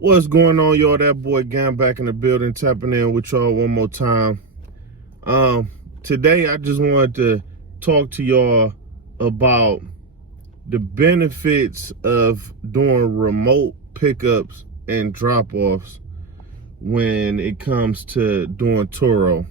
What's going on, y'all? That boy Gam back in the building, tapping in with y'all one more time. Today I just wanted to talk to y'all about the benefits of doing remote pickups and drop-offs when it comes to doing Turo.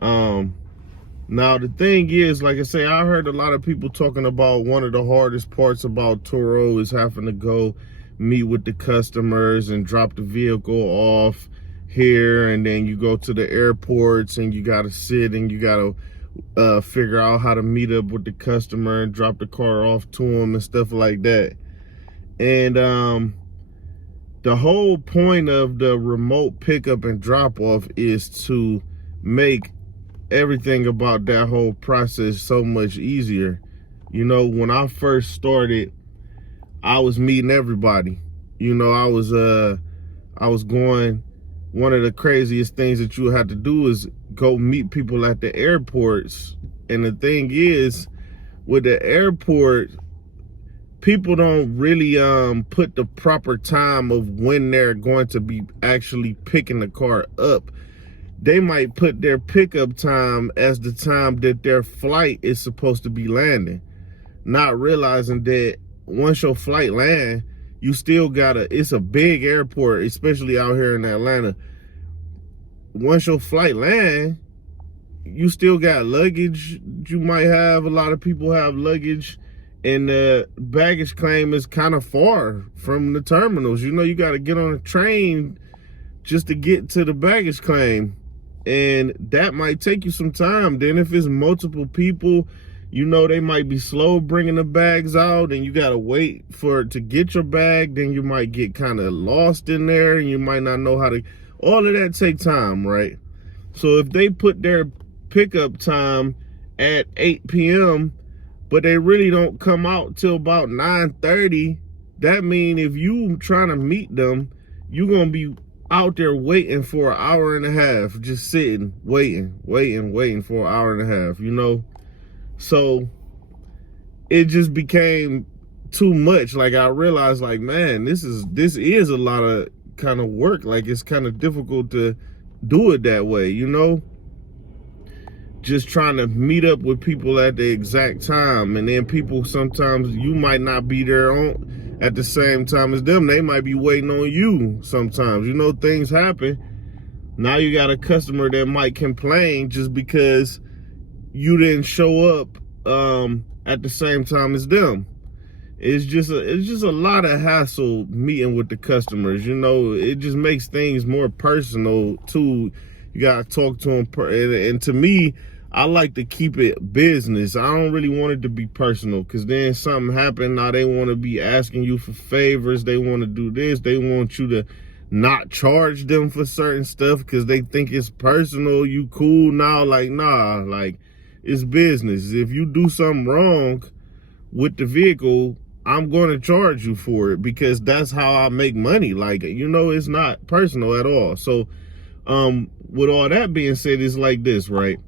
Now the thing is, like I say, I heard a lot of people talking about one of the hardest parts about Turo is having to go meet with the customers and drop the vehicle off here, and then you go to the airports and you gotta sit and you gotta figure out how to meet up with the customer and drop the car off to them and stuff like that. And the whole point of the remote pickup and drop off is to make everything about that whole process so much easier. You know, when I first started, I was meeting everybody. You know, I was going, one of the craziest things that you have to do is go meet people at the airports. And the thing is, with the airport, people don't really put the proper time of when they're going to be actually picking the car up. They might put their pickup time as the time that their flight is supposed to be landing, not realizing that once your flight land, you still it's a big airport, especially out here in Atlanta. Once your flight land, you still got luggage. You might have, a lot of people have luggage, and the baggage claim is kind of far from the terminals. You know, you got to get on a train just to get to the baggage claim. And that might take you some time. Then if it's multiple people, you know, they might be slow bringing the bags out and you got to wait for it to get your bag. Then you might get kind of lost in there and you might not know how to, all of that take time, right? So if they put their pickup time at 8 p.m., but they really don't come out till about 9:30, that means if you trying to meet them, you're going to be out there waiting for an hour and a half, just sitting, waiting for an hour and a half, you know? So it just became too much. Like, I realized, like, man, this is a lot of kind of work. Like, it's kind of difficult to do it that way, you know? Just trying to meet up with people at the exact time, and then people, sometimes you might not be there at the same time as them. They might be waiting on you sometimes. You know, things happen. Now you got a customer that might complain just because you didn't show up at the same time as them. It's just a lot of hassle meeting with the customers. You know, it just makes things more personal too. You gotta talk to them, and to me, I like to keep it business. I don't really want it to be personal, because then something happened. Now they want to be asking you for favors. They want to do this. They want you to not charge them for certain stuff because they think it's personal. You cool now? Like, nah, like, it's business. If you do something wrong with the vehicle, I'm going to charge you for it, because that's how I make money. Like, you know, it's not personal at all. So with all that being said, it's like this, right?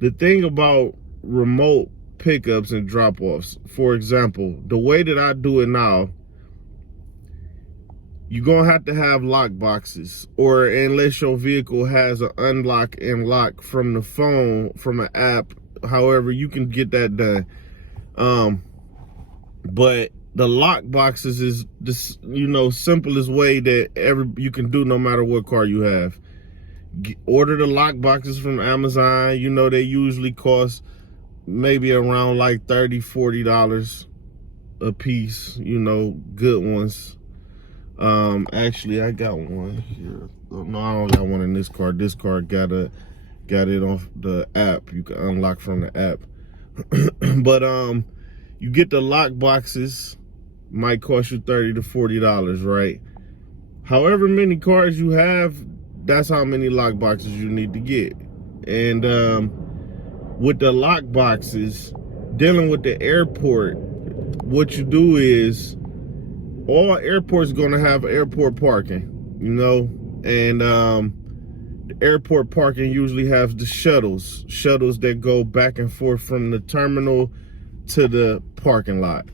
The thing about remote pickups and drop-offs, for example, the way that I do it now, you're going to have lock boxes, or unless your vehicle has an unlock and lock from the phone, from an app, however you can get that done. But the lock boxes is the, you know, simplest way that you can do no matter what car you have. Order the lock boxes from Amazon. You know, they usually cost maybe around like $30-$40 a piece, you know, good ones. Actually, I got one here. No, I don't got one in this car. This car got it off the app. You can unlock from the app. But you get the lock boxes, might cost you $30-$40, right? However many cars you have, that's how many lock boxes you need to get. And with the lock boxes, dealing with the airport, what you do is, all airports gonna have airport parking, you know? And the airport parking usually has the shuttles that go back and forth from the terminal to the parking lot,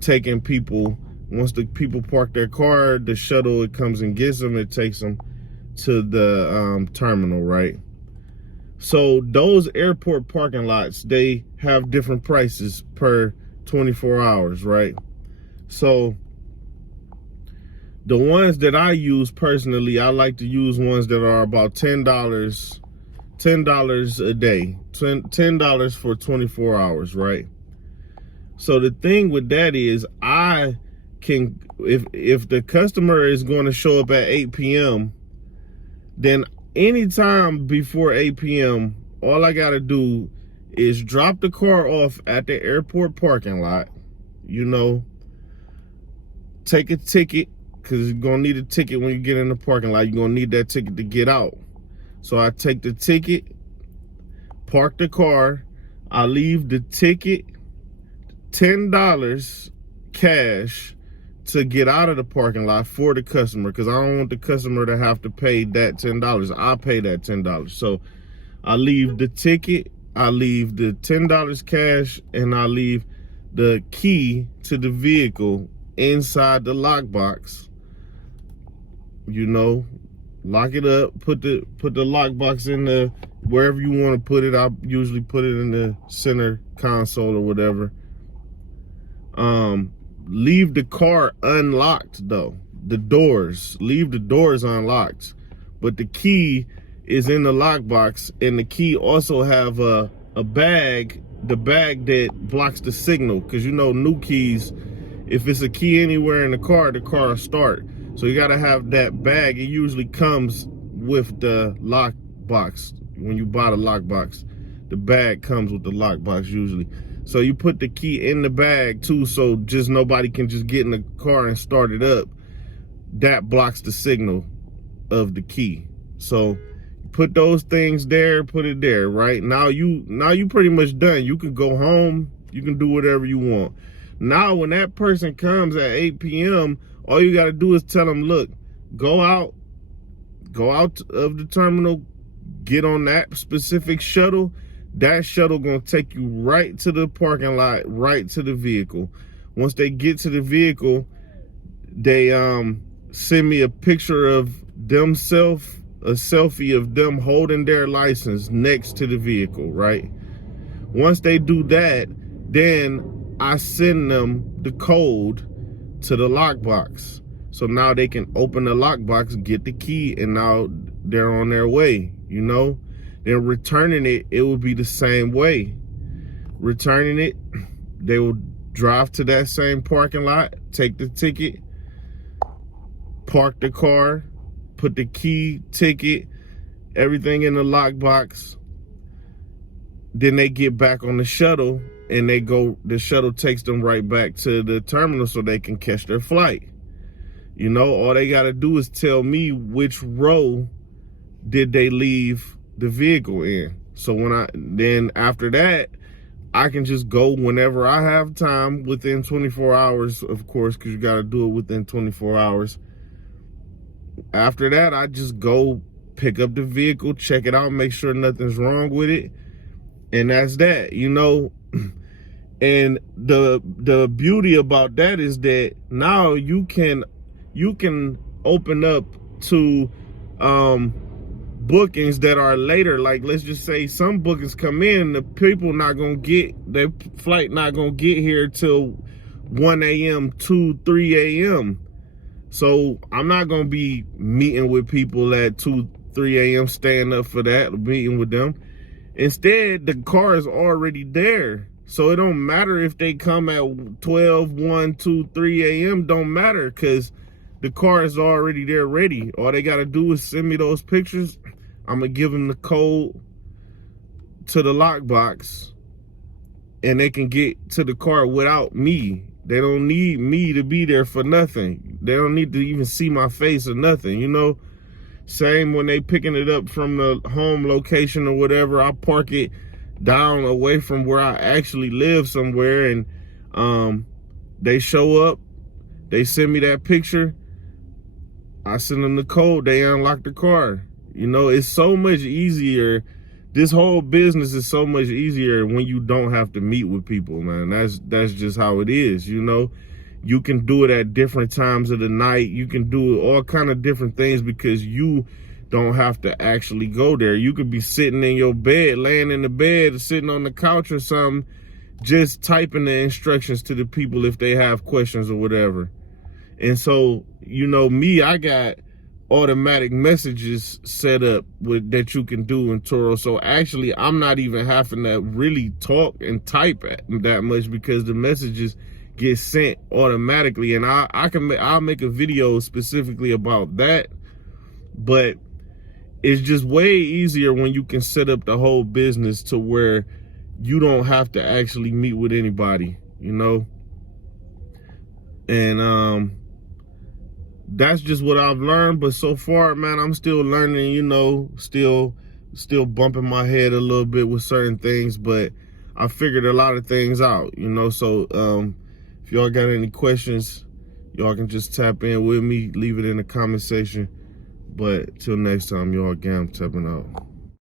taking people Once the people park their car, the shuttle, it comes and gets them. It takes them to the terminal, right? So those airport parking lots, they have different prices per 24 hours, right? So the ones that I use personally, I like to use ones that are about $10 a day, $10 for 24 hours, right? So the thing with that is I can, if the customer is going to show up at 8 p.m., then anytime before 8 p.m., all I got to do is drop the car off at the airport parking lot, you know, take a ticket, because you're going to need a ticket when you get in the parking lot. You're going to need that ticket to get out. So I take the ticket, park the car, I leave the ticket, $10 cash to get out of the parking lot for the customer, because I don't want the customer to have to pay that $10. I pay that $10. So I leave the ticket, I leave the $10 cash, and I leave the key to the vehicle inside the lockbox. You know, lock it up, put the lockbox in the wherever you want to put it. I usually put it in the center console or whatever. Leave the car unlocked though. Leave the doors unlocked. But the key is in the lockbox, and the key also have a bag, the bag that blocks the signal, because you know new keys, if it's a key anywhere in the car will start. So you gotta have that bag. It usually comes with the lockbox. When you buy the lockbox, the bag comes with the lockbox usually. So you put the key in the bag too, so just nobody can just get in the car and start it up. That blocks the signal of the key. So put those things there, put it there, right? Now you pretty much done. You can go home, you can do whatever you want. Now when that person comes at 8 p.m., all you gotta do is tell them, look, go out of the terminal, get on that specific shuttle. That shuttle gonna take you right to the parking lot, right to the vehicle. Once they get to the vehicle, they send me a picture of themselves, a selfie of them holding their license next to the vehicle, right? Once they do that, then I send them the code to the lockbox. So now they can open the lockbox, get the key, and now they're on their way, you know? Then returning it, it will be the same way. Returning it, they will drive to that same parking lot, take the ticket, park the car, put the key, ticket, everything in the lockbox. Then they get back on the shuttle, and the shuttle takes them right back to the terminal so they can catch their flight. You know, all they gotta do is tell me which row did they leave the vehicle in. So then after that, I can just go whenever I have time within 24 hours, of course, because you gotta do it within 24 hours. After that, I just go pick up the vehicle, check it out, make sure nothing's wrong with it. And that's that, you know. And the beauty about that is that now you can open up to bookings that are later. Like, let's just say some bookings come in, the people not gonna get their flight, not gonna get here till 1 a.m. 2, 3 a.m. So I'm not gonna be meeting with people at 2, 3 a.m. staying up for that, meeting with them. Instead, the car is already there. So it don't matter if they come at 12, 1, 2, 3 a.m. Don't matter, because the car is already there ready. All they got to do is send me those pictures. I'm going to give them the code to the lockbox, and they can get to the car without me. They don't need me to be there for nothing. They don't need to even see my face or nothing, you know? Same when they picking it up from the home location or whatever, I park it down away from where I actually live somewhere, and they show up, they send me that picture, I send them the code, they unlock the car. You know, it's so much easier. This whole business is so much easier when you don't have to meet with people, man. That's just how it is, you know. You can do it at different times of the night. You can do all kind of different things because you don't have to actually go there. You could be sitting in your bed, laying in the bed, or sitting on the couch or something, just typing the instructions to the people if they have questions or whatever. And so, you know, me, I got automatic messages set up with that you can do in Turo. So actually, I'm not even having to really talk and type that much because the messages get sent automatically. And I'll make a video specifically about that. But it's just way easier when you can set up the whole business to where you don't have to actually meet with anybody, you know? And that's just what I've learned. But so far, man, I'm still learning, you know, still bumping my head a little bit with certain things, but I figured a lot of things out, you know? So if y'all got any questions, y'all can just tap in with me, leave it in the comment section. But till next time, y'all, again, I'm tapping out.